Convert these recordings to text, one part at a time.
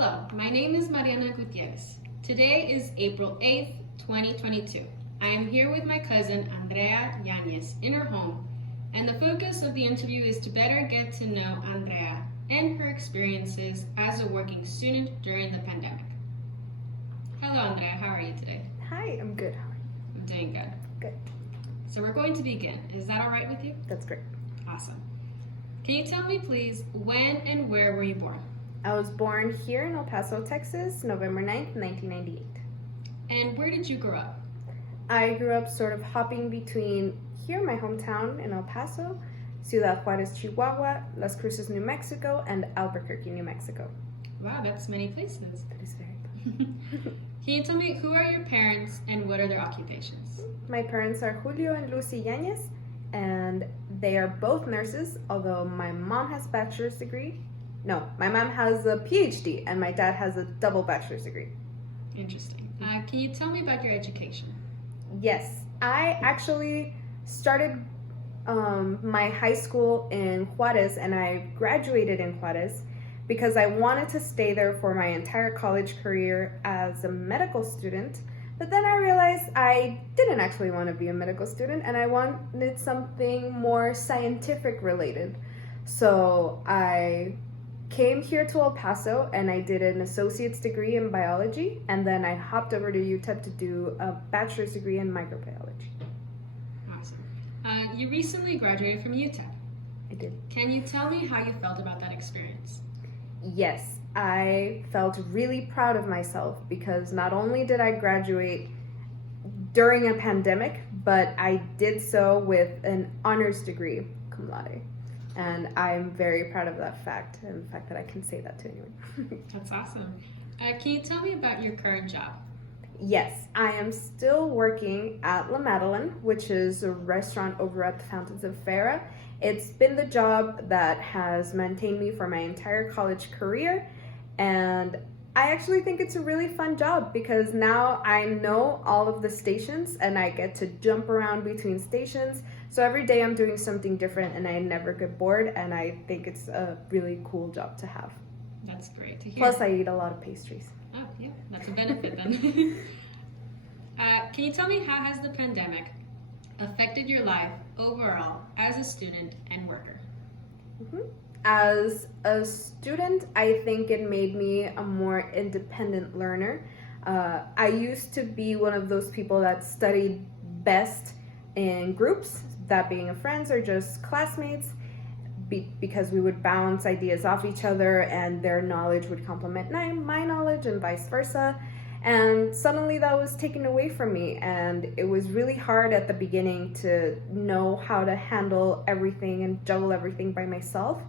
Hello, my name is Mariana Gutierrez. Today is April 8th, 2022. I am here with my cousin Andrea Yanez in her home, and the focus of the interview is to better get to know Andrea and her experiences as a working student during the pandemic. Hello Andrea, how are you today? Hi, I'm good. How are you? I'm doing good. Good. So we're going to begin. Is that all right with you? That's great. Awesome. Can you tell me please, when and where were you born? I was born here in El Paso, Texas, November 9th, 1998. And where did you grow up? I grew up sort of hopping between here, my hometown in El Paso, Ciudad Juarez, Chihuahua, Las Cruces, New Mexico, and Albuquerque, New Mexico. Wow, that's many places. That is very fun. Can you tell me who are your parents and what are their occupations? My parents are Julio and Lucy Yanez, and they are both nurses, although my mom has a bachelor's degree. No, my mom has a PhD, and my dad has a double bachelor's degree. Interesting. Can you tell me about your education? Yes, I actually started my high school in Juarez, and I graduated in Juarez because I wanted to stay there for my entire college career as a medical student. But then I realized I didn't actually want to be a medical student, and I wanted something more scientific related. So I came here to El Paso and I did an associate's degree in biology, and then I hopped over to UTEP to do a bachelor's degree in microbiology. Awesome. You recently graduated from UTEP. I did. Can you tell me how you felt about that experience? Yes, I felt really proud of myself because not only did I graduate during a pandemic, but I did so with an honors degree, cum laude. And I'm very proud of that fact, and the fact that I can say that to anyone. That's awesome. Can you tell me about your current job? Yes, I am still working at La Madeleine, which is a restaurant over at the Fountains of Farah. It's been the job that has maintained me for my entire college career, and I actually think it's a really fun job because now I know all of the stations and I get to jump around between stations. So every day I'm doing something different and I never get bored, and I think it's a really cool job to have. That's great to hear. Plus I eat a lot of pastries. Oh, yeah, that's a benefit then. Can you tell me how has the pandemic affected your life overall as a student and worker? As a student, I think it made me a more independent learner. I used to be one of those people that studied best in groups, that being friends or just classmates, because we would bounce ideas off each other and their knowledge would complement my knowledge and vice versa. And suddenly that was taken away from me, and it was really hard at the beginning to know how to handle everything and juggle everything by myself.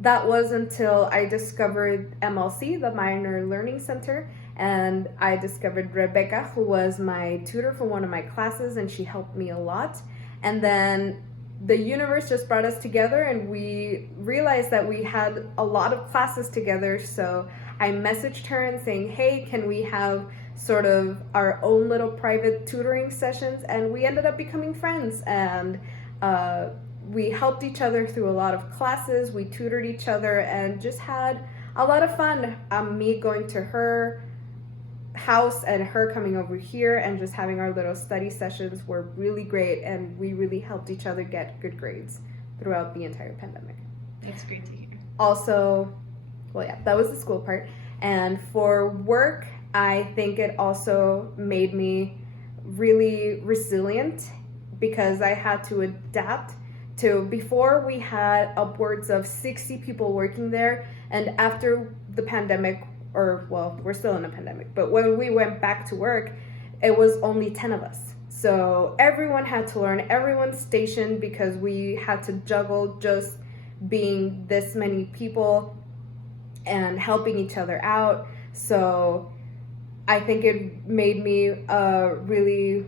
That was until I discovered MLC, the Minor Learning Center, and I discovered Rebecca, who was my tutor for one of my classes, and she helped me a lot. And then the universe just brought us together, and we realized that we had a lot of classes together. So I messaged her and saying, hey, can we have sort of our own little private tutoring sessions? And we ended up becoming friends, and we helped each other through a lot of classes. We tutored each other and just had a lot of fun. Me going to her house and her coming over here and just having our little study sessions were really great, and we really helped each other get good grades throughout the entire pandemic. That's great to hear. Also, well, yeah, that was the school part. And for work, I think it also made me really resilient because I had to adapt to, before we had upwards of 60 people working there, and after the pandemic, or well, we're still in a pandemic, but when we went back to work, it was only 10 of us. So everyone had to learn, everyone's stationed because we had to juggle just being this many people and helping each other out. So I think it made me a really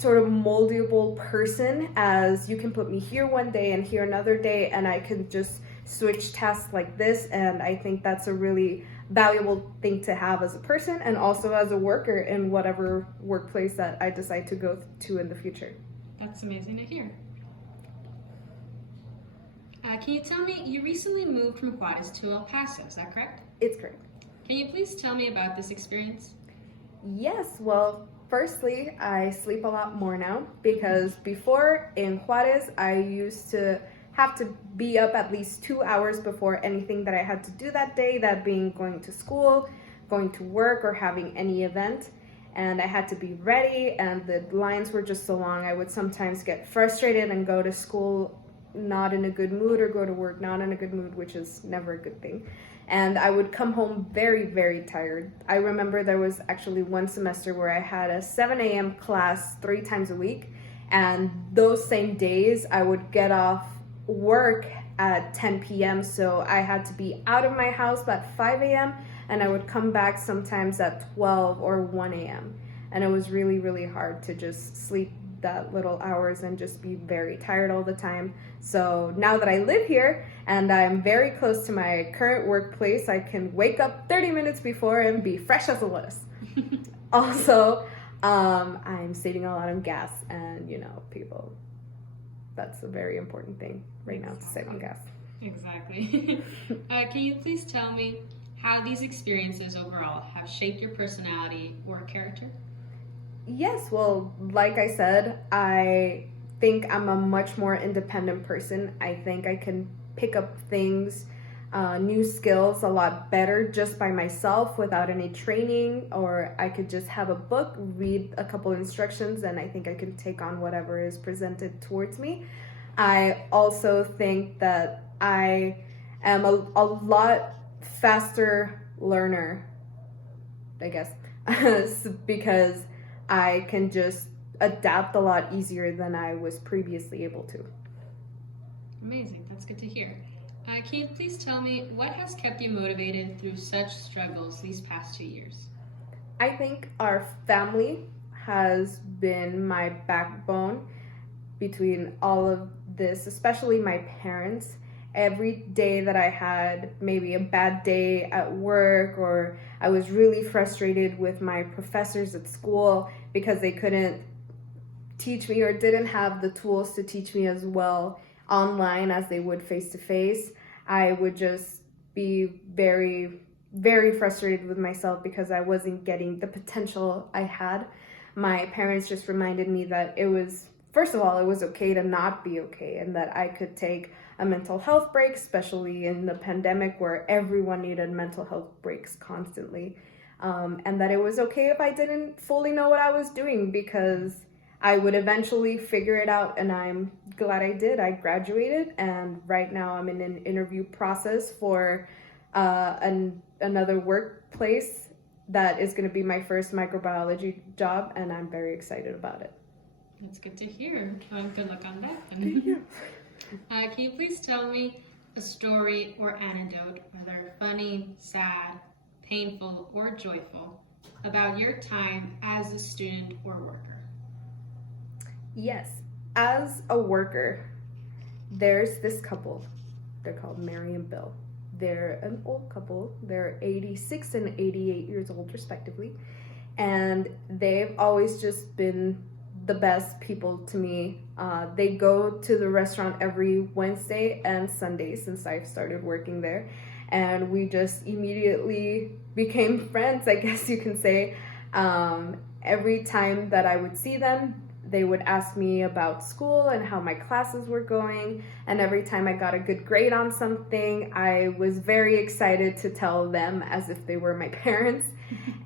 sort of moldable person, as you can put me here one day and here another day, and I can just switch tasks like this. And I think that's a really valuable thing to have as a person and also as a worker in whatever workplace that I decide to go to in the future. That's amazing to hear. Can you tell me, you recently moved from Juarez to El Paso, is that correct? It's correct. Can you please tell me about this experience? Yes, well, firstly, I sleep a lot more now because before in Juarez, I used to have to be up at least 2 hours before anything that I had to do that day, that being going to school, going to work, or having any event. And I had to be ready, and the lines were just so long. I would sometimes get frustrated and go to school not in a good mood, or go to work not in a good mood, which is never a good thing. And I would come home very, very tired. I remember there was actually one semester where I had a 7 a.m. class 3 times a week, and those same days I would get off work at 10 p.m. So I had to be out of my house at 5 a.m. and I would come back sometimes at 12 or 1 a.m. And it was really, really hard to just sleep that little hours and just be very tired all the time. So now that I live here and I'm very close to my current workplace, I can wake up 30 minutes before and be fresh as a lettuce. Also, I'm saving a lot on gas, and people, that's a very important thing right now, to save on gas. Exactly. Can you please tell me how these experiences overall have shaped your personality or character? Yes, well, like I said, I think I'm a much more independent person. I think I can pick up things, new skills a lot better just by myself without any training, or I could just have a book, read a couple instructions, and I think I can take on whatever is presented towards me. I also think that I am a lot faster learner, I guess, because I can just adapt a lot easier than I was previously able to. Amazing, that's good to hear. Can you please tell me what has kept you motivated through such struggles these past 2 years? I think our family has been my backbone between all of this, especially my parents. Every day that I had maybe a bad day at work, or I was really frustrated with my professors at school because they couldn't teach me or didn't have the tools to teach me as well online as they would face to face, I would just be very, very frustrated with myself because I wasn't getting the potential I had. My parents just reminded me that it was, first of all, it was okay to not be okay, and that I could take a mental health break, especially in the pandemic where everyone needed mental health breaks constantly. And that it was okay if I didn't fully know what I was doing, because I would eventually figure it out, and I'm glad I did. I graduated, and right now I'm in an interview process for another workplace that is going to be my first microbiology job, and I'm very excited about it. That's good to hear. Good luck on that. Thank you. Can you please tell me a story or anecdote, whether funny, sad, painful, or joyful, about your time as a student or worker? Yes. As a worker, there's this couple. They're called Mary and Bill. They're an old couple. They're 86 and 88 years old, respectively. And they've always just been the best people to me. They go to the restaurant every Wednesday and Sunday since I've started working there. And we just immediately became friends, I guess you can say. Every time that I would see them, they would ask me about school and how my classes were going. And every time I got a good grade on something, I was very excited to tell them as if they were my parents.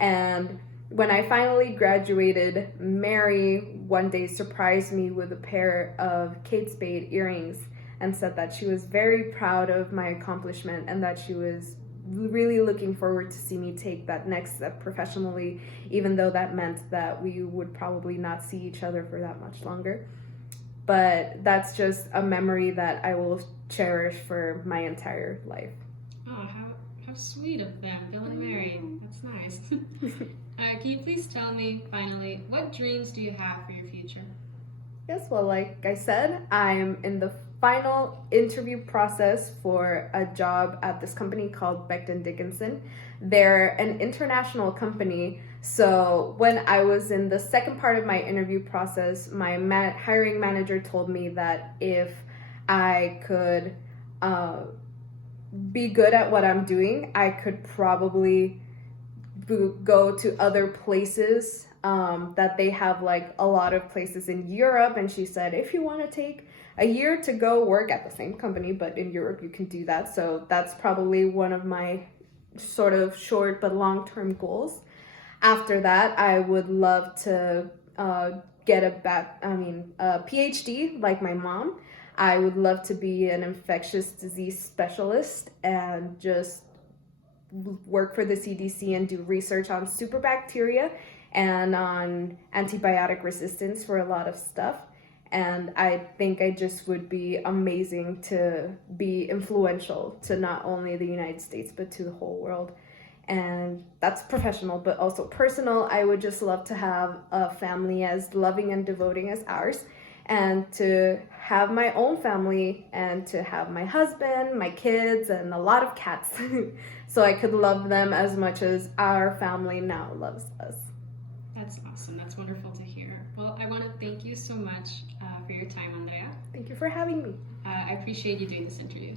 And when I finally graduated, Mary one day surprised me with a pair of Kate Spade earrings and said that she was very proud of my accomplishment and that she was really looking forward to see me take that next step professionally, even though that meant that we would probably not see each other for that much longer. But that's just a memory that I will cherish for my entire life. Oh, how sweet of them, Bill and Mary. That's nice. Can you please tell me, finally, what dreams do you have for your future? Yes, well, like I said, I'm in the final interview process for a job at this company called Becton Dickinson. They're an international company, so when I was in the second part of my interview process, my hiring manager told me that if I could be good at what I'm doing, I could probably go to other places, that they have like a lot of places in Europe. And she said, if you want to take a year to go work at the same company, but in Europe, you can do that. So that's probably one of my sort of short but long-term goals. After that, I would love to get a PhD like my mom. I would love to be an infectious disease specialist and just work for the CDC and do research on superbacteria and on antibiotic resistance for a lot of stuff. And I think I just would be amazing to be influential to not only the United States, but to the whole world. And that's professional, but also personal. I would just love to have a family as loving and devoting as ours, and to have my own family, and to have my husband, my kids, and a lot of cats. So I could love them as much as our family now loves us. That's awesome. That's wonderful to hear. Well, I want to thank you so much for your time, Andrea. Thank you for having me. I appreciate you doing this interview.